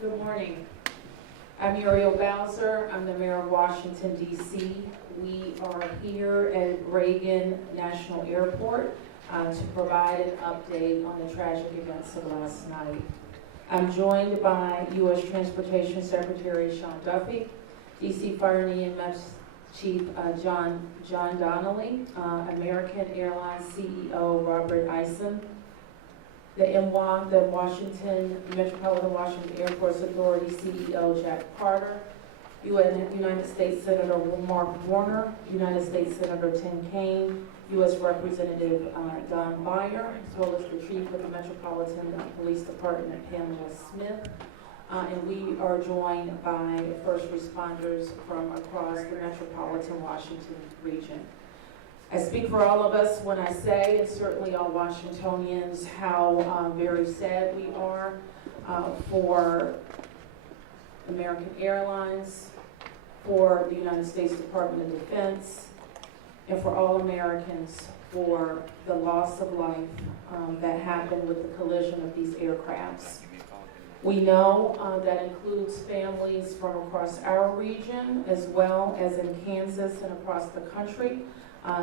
Good morning. I'm Muriel Bowser. I'm the Mayor of Washington, D.C. We are here at Reagan National Airport to provide an update on the tragic events of last night. I'm joined by U.S. Transportation Secretary Sean Duffy, D.C. Fire and EMS Chief John Donnelly, American Airlines CEO Robert Eisen, the MWA, the Metropolitan Washington Airports Authority CEO Jack Carter, United States Senator Mark Warner, United States Senator Tim Kaine, U.S. Representative Don Beyer, as well as the Chief of the Metropolitan Police Department, Pamela Smith. And we are joined by first responders from across the Metropolitan Washington region. I speak for all of us when I say, and certainly all Washingtonians, how very sad we are for American Airlines, for the United States Department of Defense, and for all Americans for the loss of life that happened with the collision of these aircrafts. We know that includes families from across our region, as well as in Kansas and across the country.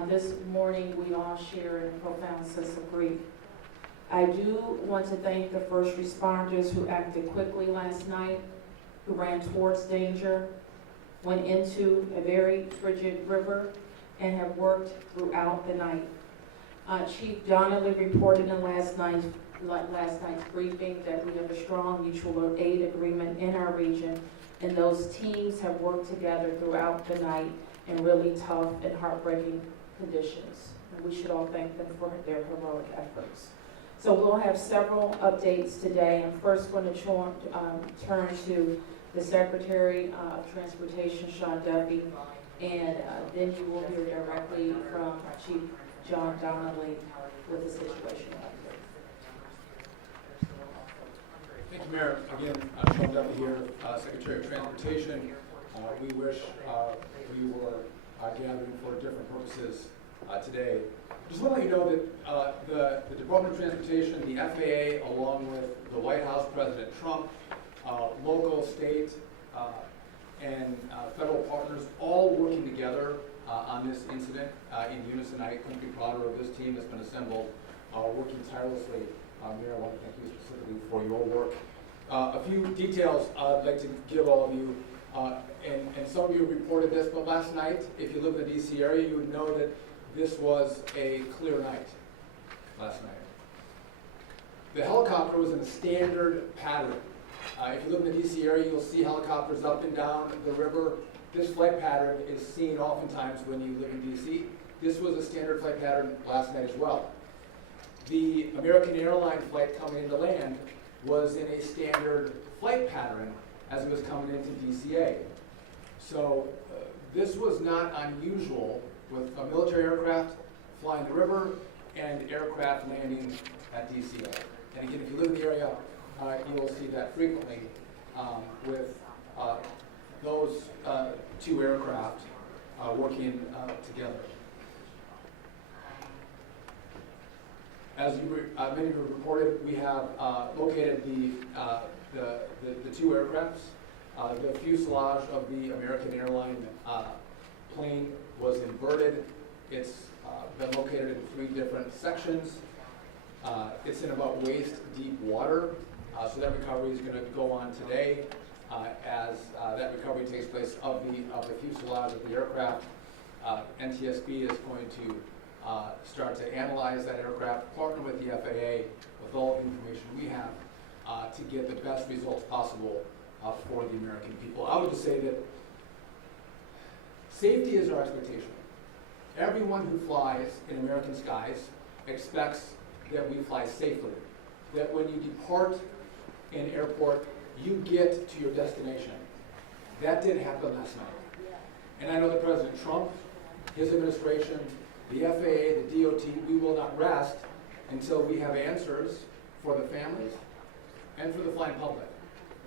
This morning, we all share in a profound sense of grief. I do want to thank the first responders who acted quickly last night, who ran towards danger, went into a very frigid river, and have worked throughout the night. Chief Donnelly reported in last night's briefing that we have a strong mutual aid agreement in our region, and those teams have worked together throughout the night in really tough and heartbreaking conditions. And we should all thank them for their heroic efforts. So we'll have several updates today. I'm first going to turn to the Secretary of Transportation, Sean Duffy, and then you will hear directly from Chief John Donnelly with the situation update. Thank you, Mayor. Again, Sean Duffy here, Secretary of Transportation. We wish we were gathering for different purposes today. Just want to let you know that the Department of Transportation, the FAA, along with the White House, President Trump, local, state, and federal partners, all working together on this incident in unison. I couldn't be prouder of this team that's been assembled, working tirelessly. Mayor, I want to thank you specifically for your work. A few details I'd like to give all of you. And some of you reported this, but last night, if you live in the D.C. area, you would know that this was a clear night last night. The helicopter was in a standard pattern. If you live in the D.C. area, you'll see helicopters up and down the river. This flight pattern is seen oftentimes when you live in D.C. This was a standard flight pattern last night as well. The American Airlines Flight coming into land was in a standard flight pattern as it was coming into DCA. So this was not unusual with a military aircraft flying the river and aircraft landing at DCA. And again, if you live in the area, you will see that frequently with those two aircraft working together. As many of you reported, we have located the two aircrafts. The fuselage of the American Airlines plane was inverted. It's been located in 3 different sections. It's in about waist-deep water, so that recovery is going to go on today. As that recovery takes place of the fuselage of the aircraft, NTSB is going to start to analyze that aircraft, partner with the FAA with all the information we have to get the best results possible for the American people. I would just say that safety is our expectation. Everyone who flies in American skies expects that we fly safely, that when you depart an airport, you get to your destination. That didn't happen last night. And I know that President Trump, his administration, the FAA, the DOT, we will not rest until we have answers for the families and for the flying public.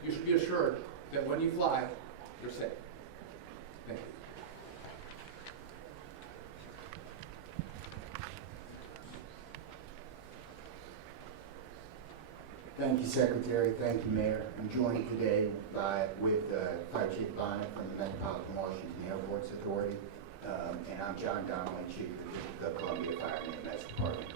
You should be assured that when you fly, you're safe. Thank you. Thank you, Secretary. Thank you, Mayor. I'm joined today with Fire Chief Bonnet from the Metropolitan Washington Airports Authority, and I'm John Donnelly, Chief of the Columbia Fire and EMS Department.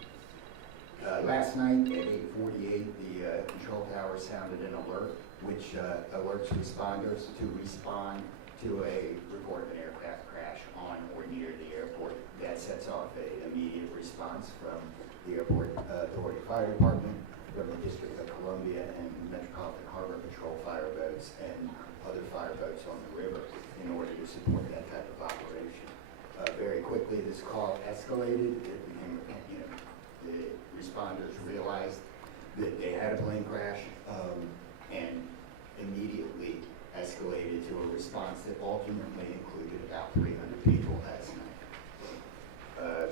Last night at 8:48, the control tower sounded an alert, which alerts responders to respond to a report of an aircraft crash on or near the airport. That sets off an immediate response from the Airport Authority Fire Department, from the District of Columbia and Metropolitan Harbor Patrol fire boats and other fire boats on the river in order to support that type of operation. Very quickly, this call escalated. It became, the responders realized that they had a plane crash and immediately escalated to a response that ultimately included about 300 people last night.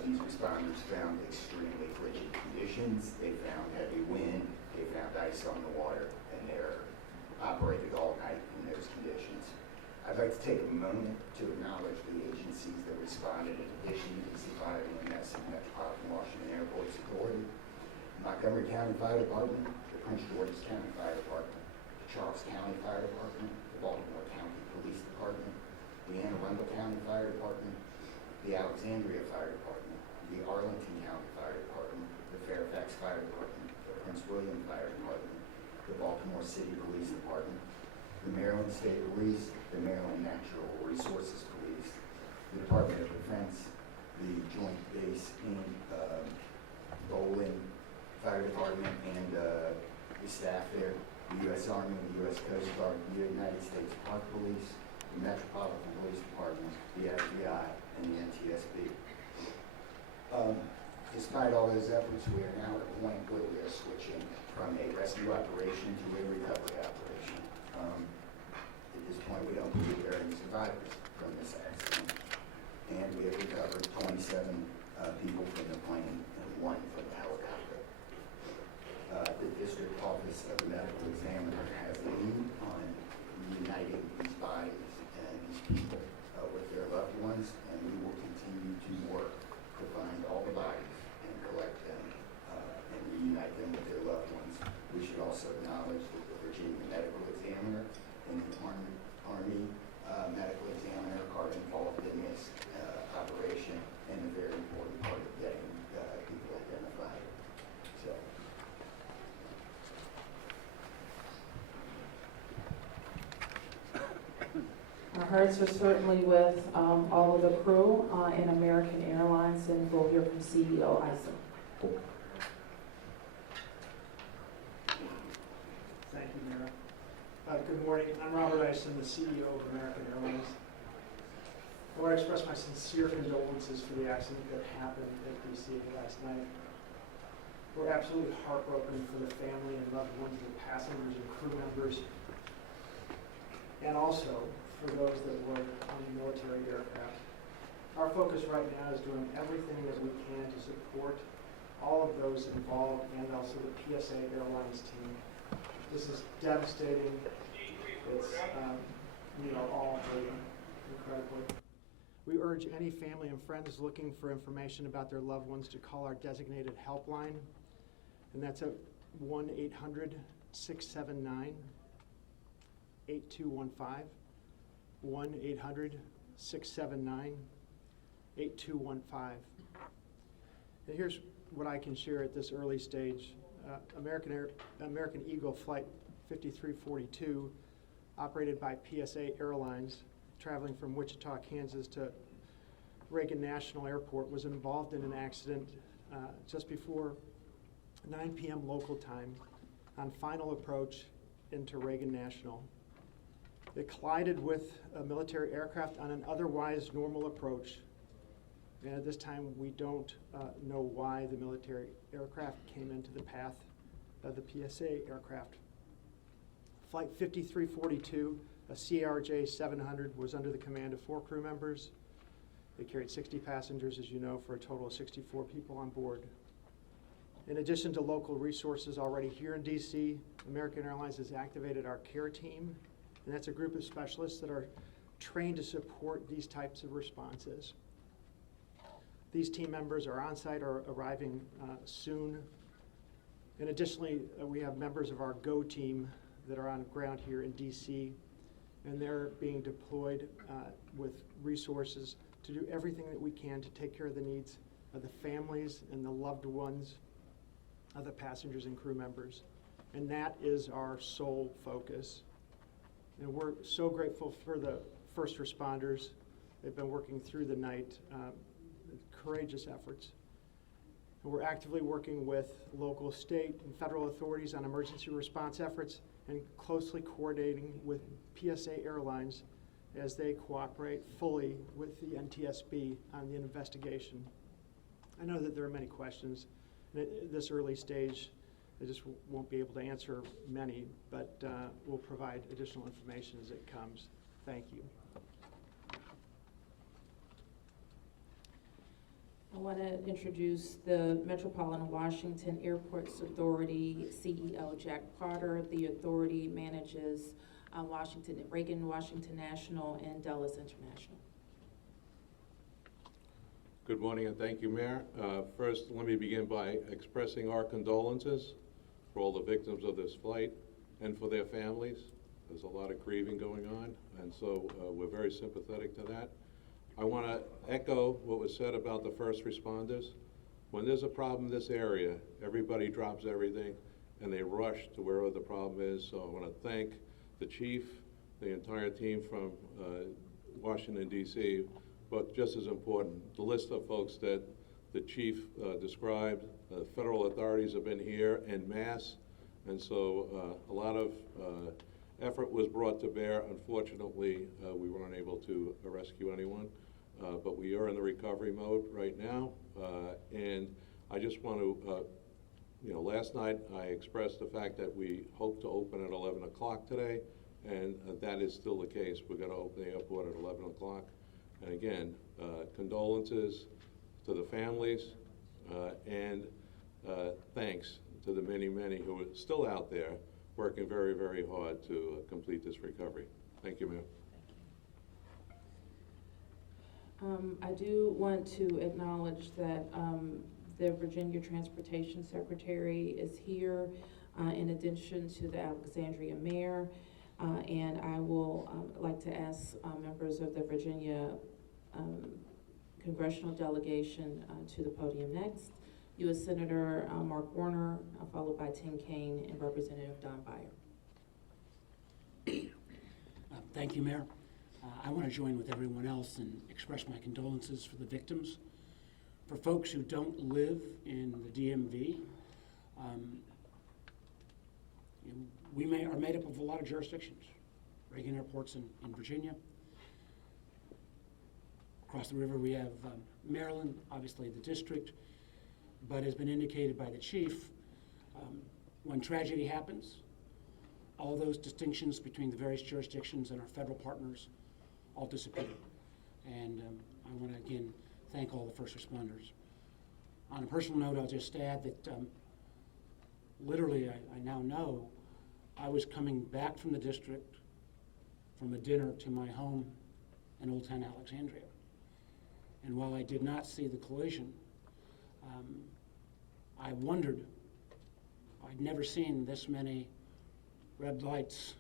These responders found extremely frigid conditions. They found heavy wind. They found ice on the water, and they're operated all night in those conditions. I'd like to take a moment to acknowledge the agencies that responded in addition to D.C. Fire and EMS and Metropolitan Washington Airports Authority, Montgomery County Fire Department, the Prince George's County Fire Department, the Charles County Fire Department, the Baltimore County Police Department, the Anne Arundel County Fire Department, the Alexandria Fire Department, the Arlington County Fire Department, the Fairfax Fire Department, the Prince William Fire Department, the Baltimore City Police Department, the Maryland State Police, the Maryland Natural Resources Police, the Department of Defense, the Joint Base in Bowling Fire Department, and the staff there, the U.S. Army, the U.S. Coast Guard, the United States Park Police, the Metropolitan Police Department, the FBI, and the NTSB. Despite all those efforts, we are now at a point where we are switching from a rescue operation to a recovery operation. At this point, we don't believe there are any survivors from this accident, and we have recovered 27 people from the plane and 1 from the helicopter. The District Office of the Medical Examiner has a lead on reuniting these bodies and these people with their loved ones, and we will continue to work to find all the bodies and collect them and reunite them with their loved ones. We should also acknowledge that the Virginia Medical Examiner and the Army Medical Examiner are involved in this operation and a very important part of getting people identified. So. Our hearts are certainly with all of the crew in American Airlines, and we'll hear from CEO Ison. Thank you, Mayor. Good morning. I'm Robert Ison, the CEO of American Airlines. I want to express my sincere condolences for the accident that happened at D.C. last night. We're absolutely heartbroken for the family and loved ones of the passengers and crew members, and also for those that were on the military aircraft. Our focus right now is doing everything that we can to support all of those involved and also the PSA Airlines team. This is devastating. It's, we are all hurting incredibly. We urge any family and friends looking for information about their loved ones to call our designated helpline, and that's at 1-800-679-8215. 1-800-679-8215. And here's what I can share at this early stage. American Eagle Flight 5342, operated by PSA Airlines, traveling from Wichita, Kansas to Reagan National Airport, was involved in an accident just before 9 p.m. local time on final approach into Reagan National. It collided with a military aircraft on an otherwise normal approach. And at this time, we don't know why the military aircraft came into the path of the PSA aircraft. Flight 5342, a CRJ 700, was under the command of 4 crew members. They carried 60 passengers, as you know, for a total of 64 people on board. In addition to local resources already here in D.C., American Airlines has activated our care team, and that's a group of specialists that are trained to support these types of responses. These team members are on site or arriving soon, And additionally, we have members of our GO team that are on the ground here in D.C., and they're being deployed with resources to do everything that we can to take care of the needs of the families and the loved ones of the passengers and crew members. And that is our sole focus. And we're so grateful for the first responders. They've been working through the night, courageous efforts. And we're actively working with local, state, and federal authorities on emergency response efforts and closely coordinating with PSA Airlines as they cooperate fully with the NTSB on the investigation. I know that there are many questions. And at this early stage, I just won't be able to answer many, but we'll provide additional information as it comes. Thank you. I want to introduce the Metropolitan Washington Airports Authority CEO, Jack Potter. The authority manages Reagan Washington National and Dulles International. Good morning and thank you, Mayor. First, let me begin by expressing our condolences for all the victims of this flight and for their families. There's a lot of grieving going on, and so we're very sympathetic to that. I want to echo what was said about the first responders. When there's a problem in this area, everybody drops everything and they rush to wherever the problem is. So I want to thank the chief, the entire team from Washington, D.C., but just as important, the list of folks that the chief described. Federal authorities have been here en masse, and so a lot of effort was brought to bear. Unfortunately, we weren't able to rescue anyone, but we are in the recovery mode right now. And I just want to, last night I expressed the fact that we hope to open at 11 o'clock today, and that is still the case. We're going to open the airport at 11 o'clock. And again, condolences to the families, and thanks to the many, many who are still out there working very, very hard to complete this recovery. Thank you, ma'am. I do want to acknowledge that the Virginia Transportation Secretary is here in addition to the Alexandria Mayor, and I will like to ask members of the Virginia congressional delegation to the podium next. U.S. Senator Mark Warner, followed by Tim Kaine and Representative Don Beyer. Thank you, Mayor. I want to join with everyone else and express my condolences for the victims. For folks who don't live in the DMV, we are made up of a lot of jurisdictions. Reagan Airport's in Virginia. Across the river we have Maryland, obviously the district, but as been indicated by the chief, when tragedy happens, all those distinctions between the various jurisdictions and our federal partners all disappear. And I want to again thank all the first responders. On a personal note, I'll just add that literally I now know I was coming back from the district from a dinner to my home in Old Town Alexandria. And while I did not see the collision, I wondered, I'd never seen this many red lights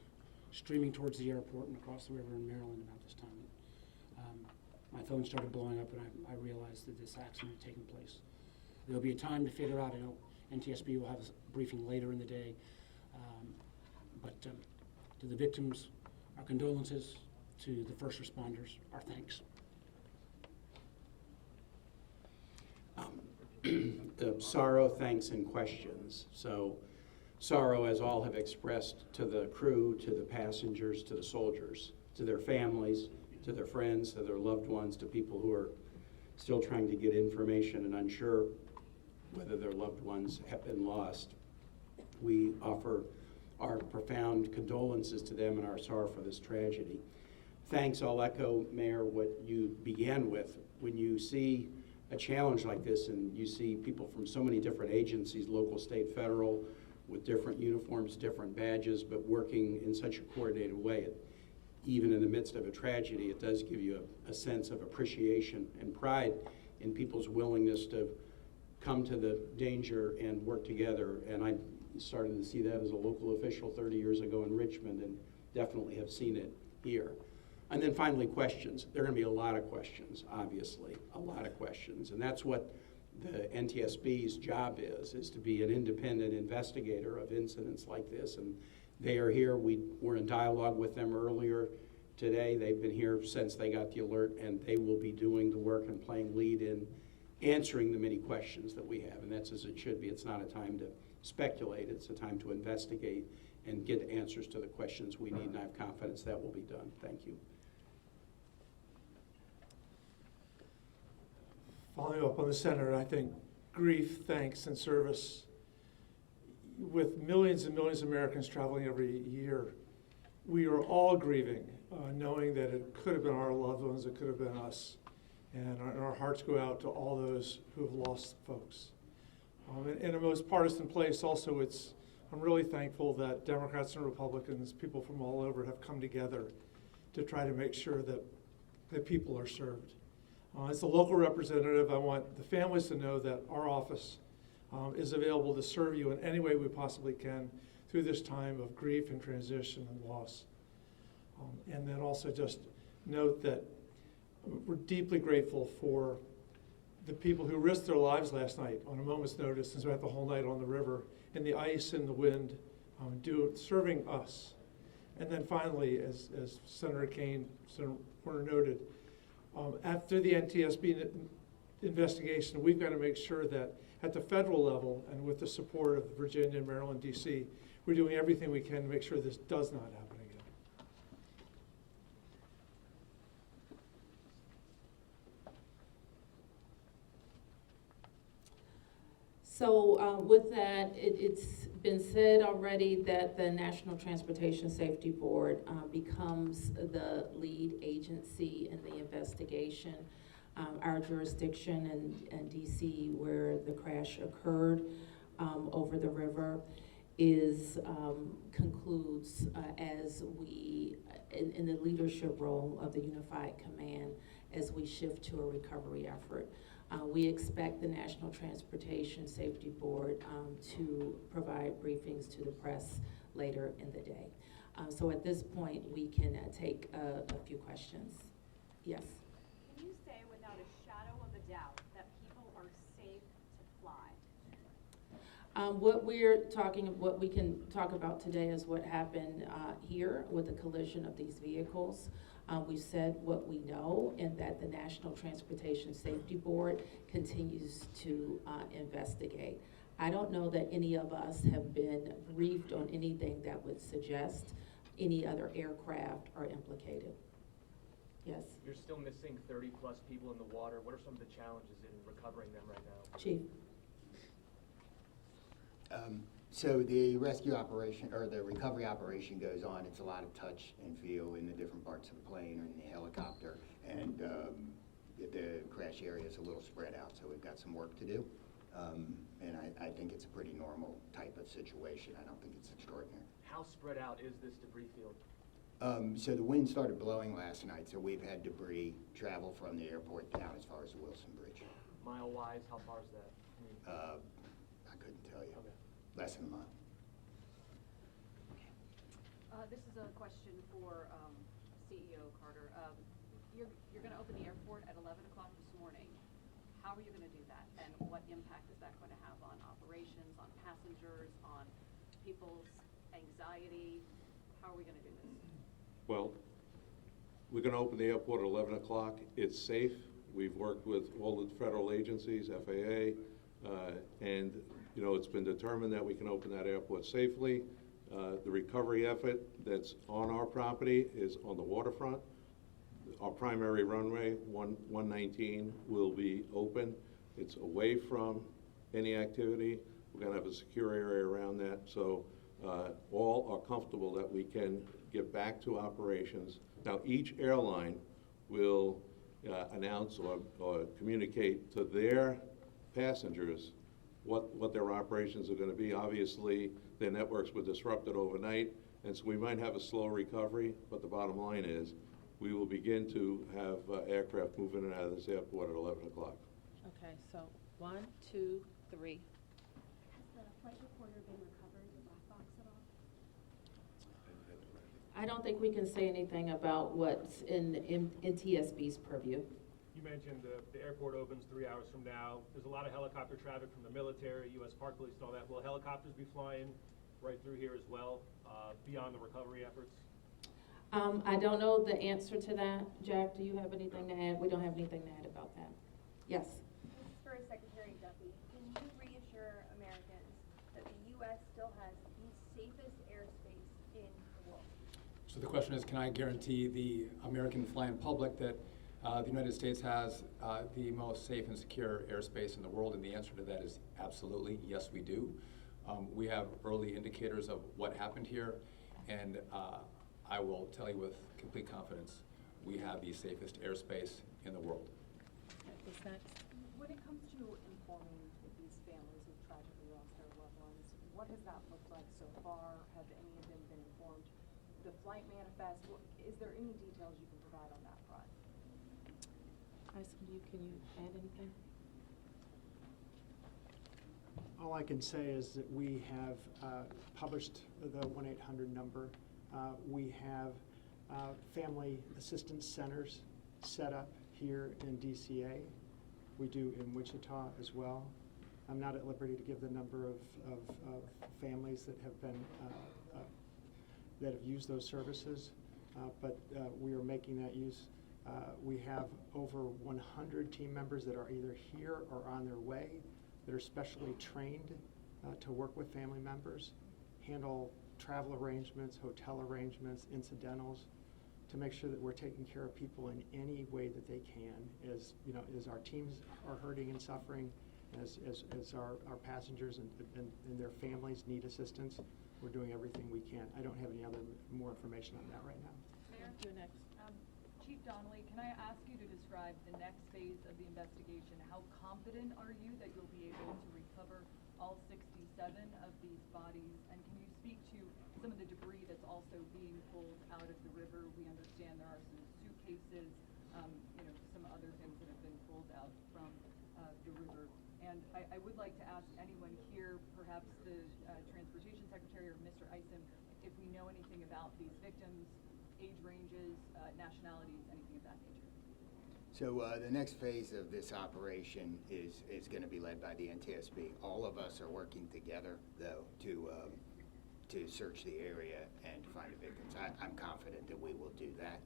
streaming towards the airport and across the river in Maryland about this time. My phone started blowing up and I realized that this accident had taken place. There'll be a time to figure out, I know NTSB will have a briefing later in the day, but to the victims, our condolences. To the first responders, our thanks. Sorrow, thanks, and questions. So sorrow, as all have expressed, to the crew, to the passengers, to the soldiers, to their families, to their friends, to their loved ones, to people who are still trying to get information and unsure whether their loved ones have been lost. We offer our profound condolences to them and our sorrow for this tragedy. Thanks, I'll echo, Mayor, what you began with. When you see a challenge like this and you see people from so many different agencies, local, state, federal, with different uniforms, different badges, but working in such a coordinated way, even in the midst of a tragedy, it does give you a sense of appreciation and pride in people's willingness to come to the danger and work together. And I started to see that as a local official 30 years ago in Richmond, and definitely have seen it here. And then finally, questions. There are going to be a lot of questions, obviously, a lot of questions. And that's what the NTSB's job is to be an independent investigator of incidents like this. And they are here. We were in dialogue with them earlier today. They've been here since they got the alert, and they will be doing the work and playing lead in answering the many questions that we have. And that's as it should be. It's not a time to speculate. It's a time to investigate and get answers to the questions we need, and I have confidence that will be done. Thank you. Following up on the senator, I think grief, thanks, and service, with millions and millions of Americans traveling every year, we are all grieving, knowing that it could have been our loved ones, it could have been us. And our hearts go out to all those who have lost folks. In a most partisan place, also, I'm really thankful that Democrats and Republicans, people from all over, have come together to try to make sure that people are served. As a local representative, I want the families to know that our office is available to serve you in any way we possibly can through this time of grief and transition and loss. And then also just note that we're deeply grateful for the people who risked their lives last night on a moment's notice and spent the whole night on the river in the ice and the wind, serving us. And then finally, as Senator Kane, Senator Warner noted, after the NTSB investigation, we've got to make sure that at the federal level and with the support of Virginia and Maryland, D.C., we're doing everything we can to make sure this does not happen again. So with that, it's been said already that the National Transportation Safety Board becomes the lead agency in the investigation. Our jurisdiction in DC, where the crash occurred over the river, concludes as we, in the leadership role of the Unified Command, as we shift to a recovery effort. We expect the National Transportation Safety Board to provide briefings to the press later in the day. So at this point, we can take a few questions. Yes? Can you say without a shadow of a doubt that people are safe to fly? What we can talk about today is what happened here with the collision of these vehicles. We've said what we know, and that the National Transportation Safety Board continues to investigate. I don't know that any of us have been briefed on anything that would suggest any other aircraft are implicated. Yes? You're still missing 30 plus people in the water. What are some of the challenges in recovering them right now? Chief? So the rescue operation, or the recovery operation, goes on. It's a lot of touch and feel in the different parts of the plane or in the helicopter, and the crash area is a little spread out, so we've got some work to do. And I think it's a pretty normal type of situation. I don't think it's extraordinary. How spread out is this debris field? So the wind started blowing last night, so we've had debris travel from the airport down as far as the Wilson Bridge. Mile-wise, how far is that? I couldn't tell you. Okay. Less than a mile. This is a question for CEO Carter. You're going to open the airport at 11 o'clock this morning. How are you going to do that? And what impact is that going to have on operations, on passengers, on people's anxiety? How are we going to do this? Well, we're going to open the airport at 11 o'clock. It's safe. We've worked with all the federal agencies, FAA, and it's been determined that we can open that airport safely. The recovery effort that's on our property is on the waterfront. Our primary runway, 119, will be open. It's away from any activity. We're going to have a secure area around that, so all are comfortable that we can get back to operations. Now, each airline will announce or communicate to their passengers what their operations are going to be. Obviously, their networks were disrupted overnight, and so we might have a slow recovery, but the bottom line is we will begin to have aircraft moving in and out of this airport at 11 o'clock. Okay, so 1, 2, 3. Has the flight recorder been recovered, the black box at all? I don't think we can say anything about what's in TSB's purview. You mentioned the airport opens 3 hours from now. There's a lot of helicopter traffic from the military, U.S. Park Police and all that. Will helicopters be flying right through here as well, beyond the recovery efforts? I don't know the answer to that. Jack, do you have anything to add? We don't have anything to add about that. Yes. This is for Secretary Duffy. Can you reassure Americans that the U.S. still has the safest airspace in the world? So the question is, can I guarantee the American flying public that the United States has the most safe and secure airspace in the world? And the answer to that is absolutely, yes, we do. We have early indicators of what happened here, and I will tell you with complete confidence, we have the safest airspace in the world. What's next? When it comes to informing these families who've tragically lost their loved ones, what has that looked like so far? Have any of them been informed? The flight manifest, is there any details you can provide on that front? Can you add anything? All I can say is that we have published the 1-800 number. We have family assistance centers set up here in DCA. We do in Wichita as well. I'm not at liberty to give the number of families that have been that have used those services, but we are making that use. We have over 100 team members that are either here or on their way that are specially trained to work with family members, handle travel arrangements, hotel arrangements, incidentals, to make sure that we're taking care of people in any way that they can. As you know, as our teams are hurting and suffering, as our passengers and their families need assistance, we're doing everything we can. I don't have any more information on that right now. Mayor? You next. Chief Donnelly, can I ask you to describe the next phase of the investigation? How confident are you that you'll be able to recover all 67 of these bodies? And can you speak to some of the debris that's also being pulled out of the river? We understand there are some suitcases, some other things that have been pulled out from the river. And I would like to ask anyone here, perhaps the Transportation Secretary or Mr. Isom, if we know anything about these victims, age ranges, nationalities, anything of that nature. So the next phase of this operation is going to be led by the NTSB. All of us are working together, though, to search the area and find the victims. I'm confident that we will do that,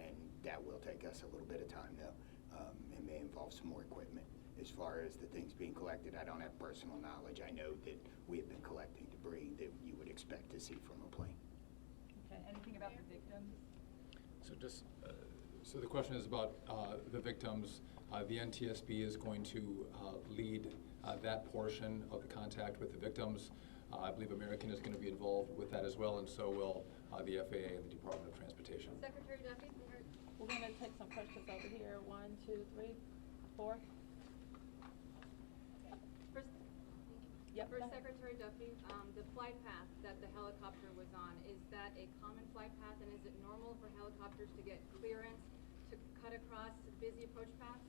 and that will take us a little bit of time, though. It may involve some more equipment. As far as the things being collected, I don't have personal knowledge. I know that we have been collecting debris that you would expect to see from a plane. Okay. Anything about the victims? So the question is about the victims. The NTSB is going to lead that portion of the contact with the victims. I believe American is going to be involved with that as well, and so will the FAA and the Department of Transportation. Secretary Duffy? We're going to take some questions over here. 1, 2, 3, 4. For Secretary Duffy, the flight path that the helicopter was on, is that a common flight path, and is it normal for helicopters to get clearance to cut across busy approach paths?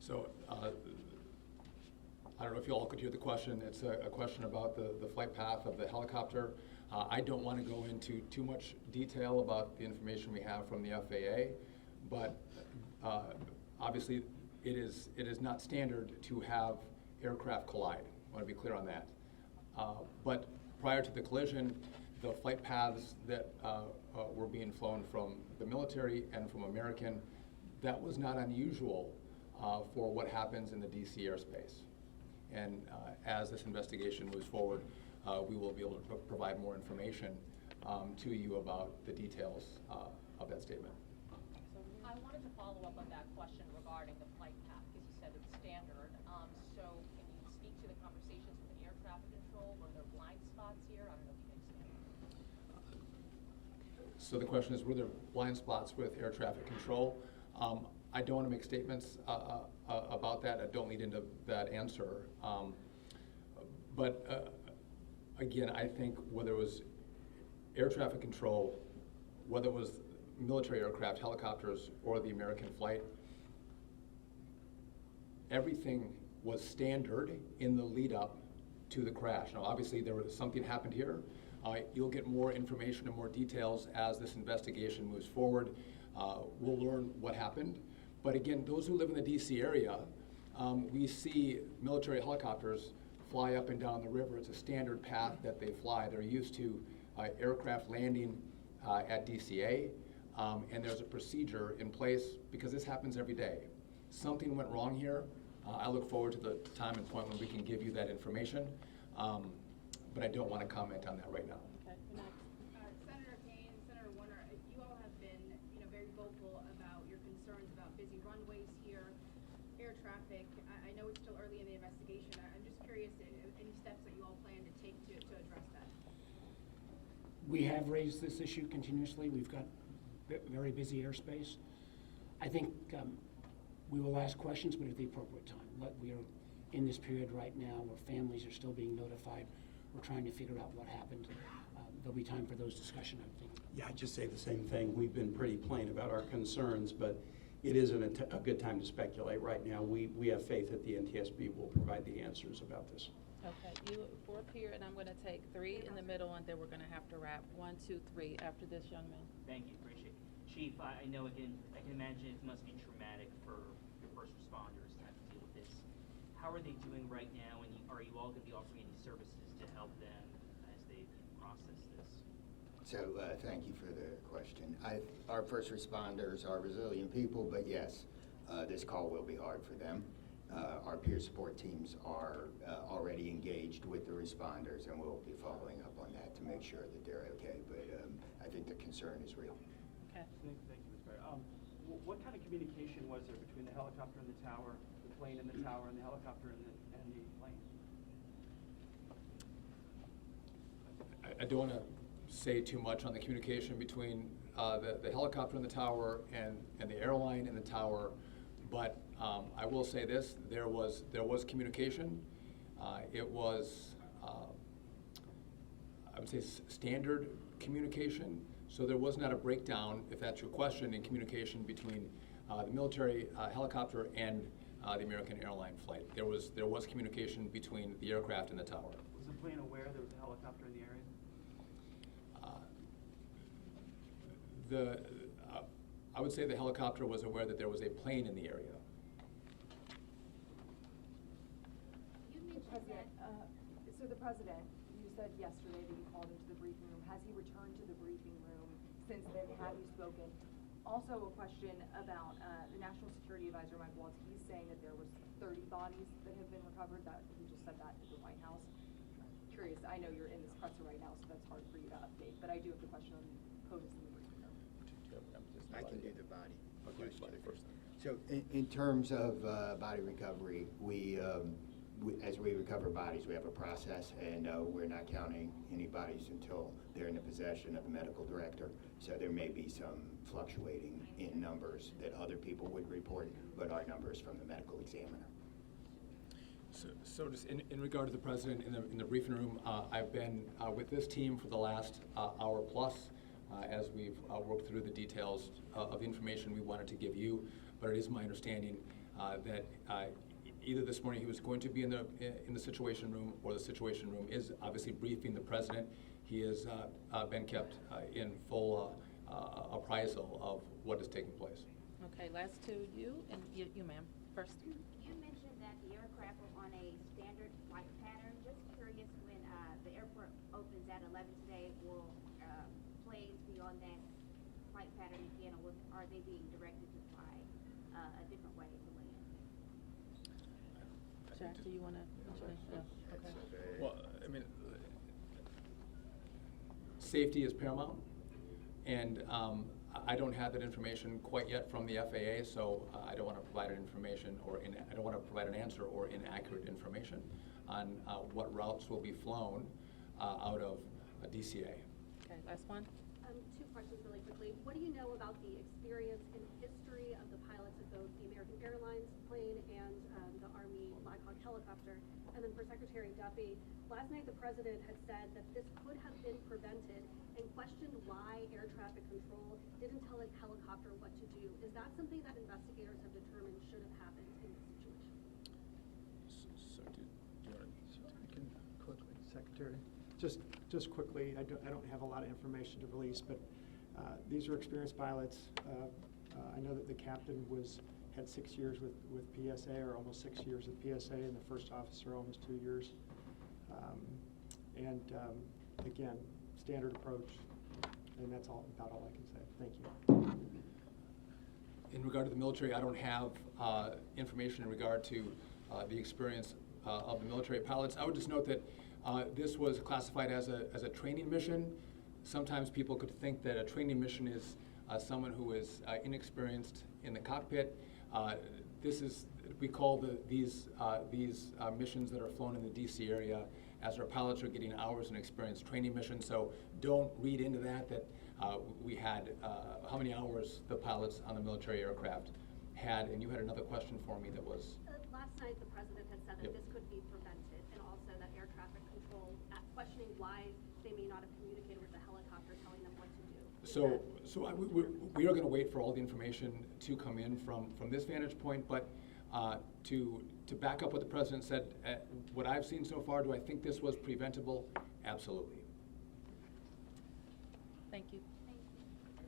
So I don't know if you all could hear the question. It's a question about the flight path of the helicopter. I don't want to go into too much detail about the information we have from the FAA, but obviously it is not standard to have aircraft collide. I want to be clear on that. But prior to the collision, the flight paths that were being flown from the military and from American, that was not unusual for what happens in the DC airspace. And as this investigation moves forward, we will be able to provide more information to you about the details of that statement. I wanted to follow up on that question regarding the flight path, because you said it's standard. So can you speak to the conversations with air traffic control? Were there blind spots here? I don't know if you can expand. So the question is, were there blind spots with air traffic control? I don't want to make statements about that. I don't lead into that answer. But again, I think whether it was air traffic control, whether it was military aircraft, helicopters, or the American flight, everything was standard in the lead up to the crash. Now, obviously, something happened here. You'll get more information and more details as this investigation moves forward. We'll learn what happened. But again, those who live in the DC area, we see military helicopters fly up and down the river. It's a standard path that they fly. They're used to aircraft landing at DCA, and there's a procedure in place because this happens every day. Something went wrong here. I look forward to the time and point when we can give you that information, but I don't want to comment on that right now. Okay, next. Senator Kane, Senator Warner, you all have been, very vocal about your concerns about busy runways here, air traffic. I know it's still early in the investigation. I'm just curious, any steps that you all plan to take to address that? We have raised this issue continuously. We've got very busy airspace. I think we will ask questions, but at the appropriate time. We are in this period right now where families are still being notified. We're trying to figure out what happened. There'll be time for those discussions, I think. Yeah, I'd just say the same thing. We've been pretty plain about our concerns, but it isn't a good time to speculate right now. We have faith that the NTSB will provide the answers about this. Okay, you four up here, and I'm going to take three in the middle, and then we're going to have to wrap. 1, 2, 3 after this young man. Thank you, appreciate it. Chief, I know, again, I can imagine it must be traumatic for your first responders to have to deal with this. How are they doing right now, and are you all going to be offering any services to help them as they process this? So thank you for the question. Our first responders are resilient people, but yes, this call will be hard for them. Our peer support teams are already engaged with the responders, and we'll be following up on that to make sure that they're okay. But I think the concern is real. Okay. Thank you, Ms. Barry. What kind of communication was there between the helicopter and the tower, the plane and the tower, and the helicopter and the plane? I don't want to say too much on the communication between the helicopter and the tower and the airline and the tower, but I will say this: there was communication. It was I would say standard communication. So there was not a breakdown, if that's your question, in communication between the military helicopter and the American Airlines flight. There was communication between the aircraft and the tower. Was the plane aware there was a helicopter in the area? I would say the helicopter was aware that there was a plane in the area. You mentioned that, So the president, you said yesterday that you called into the briefing room. Has he returned to the briefing room since then? Have you spoken? Also a question about the National Security Advisor, Mike Waltz. He's saying that there was 30 bodies that have been recovered. That he just said that at the White House. Curious, I know you're in this presser right now, so that's hard for you to update, but I do have the question on POTUS in the briefing room. I can do the body question. So in terms of body recovery, we as we recover bodies, we have a process, and we're not counting any bodies until they're in the possession of the medical director. So there may be some fluctuating in numbers that other people would report, but our numbers from the medical examiner. So just in regard to the president in the briefing room, I've been with this team for the last hour plus as we've worked through the details of information we wanted to give you. But it is my understanding that either this morning he was going to be in the Situation Room, or the Situation Room is obviously briefing the president. He has been kept in full appraisal of what is taking place. Okay, last two, you and you ma'am, first. You mentioned that the aircraft were on a standard flight pattern. Just curious, when the airport opens at 11 today, will planes be on that flight pattern again, or are they being directed to fly a different way to land? Jack, do you want to mention it? No. Okay. Well, I mean, safety is paramount, and I don't have that information quite yet from the FAA, so I don't want to provide an information I don't want to provide an answer or inaccurate information on what routes will be flown out of DCA. Okay, last one. Two questions really quickly. What do you know about the experience and history of the pilots of both the American Airlines plane and the Army Black Hawk helicopter? And then for Secretary Duffy, last night the president had said that this could have been prevented and questioned why air traffic control didn't tell a helicopter what to do. Is that something that investigators have determined should have happened in this situation? Secretary. Just quickly, I don't have a lot of information to release, but these are experienced pilots. I know that the captain had 6 years with PSA, or almost 6 years with PSA, and the first officer almost 2 years. Again, standard approach, and that's about all I can say. Thank you. In regard to the military, I don't have information in regard to the experience of the military pilots. I would just note that this was classified as a training mission. Sometimes people could think that a training mission is someone who is inexperienced in the cockpit. We call these missions that are flown in the D.C. area, as our pilots are getting hours in experience, training missions. So don't read into that we had how many hours the pilots on the military aircraft had. And you had another question for me that was. Last night, the president had said that Yep. this could be prevented, and also that air traffic control, questioning why they may not have communicated with the helicopter, telling them what to do. We are going to wait for all the information to come in from this vantage point, but to back up what the president said, what I've seen so far, do I think this was preventable? Absolutely.